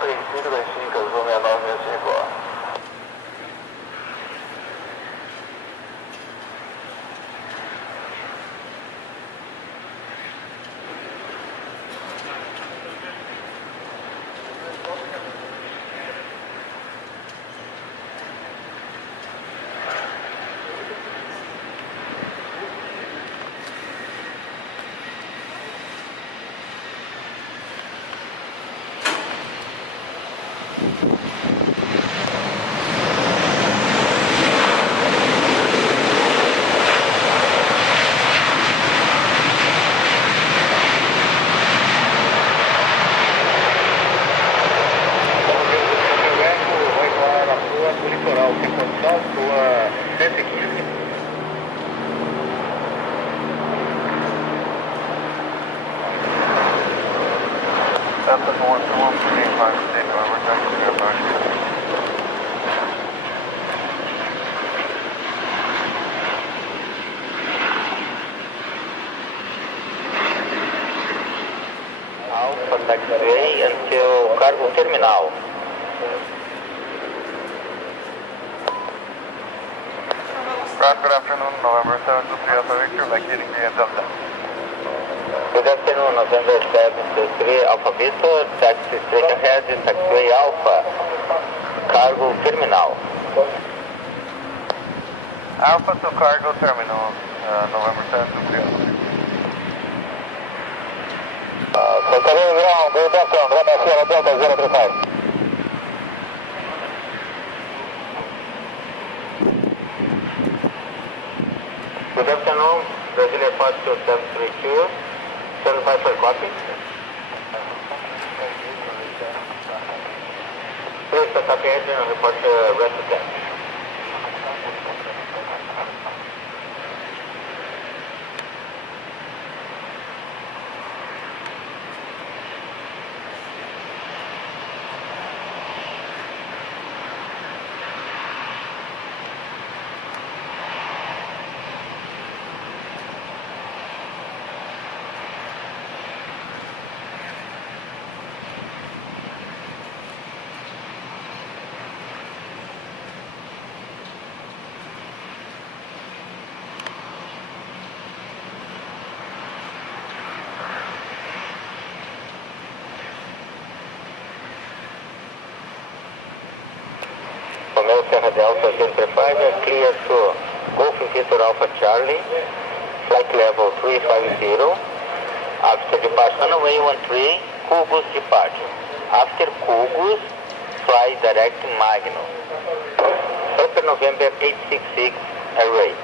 3525, azul 6965. Alpha taxiway until cargo terminal. Good afternoon, November 723 Alpha Victor, vacating the Delta. Good afternoon, November 723 Alpha Victor, taxi straight ahead, taxiway Alpha, cargo terminal. Alpha to cargo terminal, November 723. Control ground, good afternoon, Delta 035. Good afternoon, Brazil Airport 732, 75 for copy. Please pick up engine and report rest of them. Romeo Serra Delta 035, clear to Golf Victor Alpha Charlie, flight level 350. After departure, runway 13, Cougus departure. After Cougus, fly direct Magnus. Upper November 866 Airway.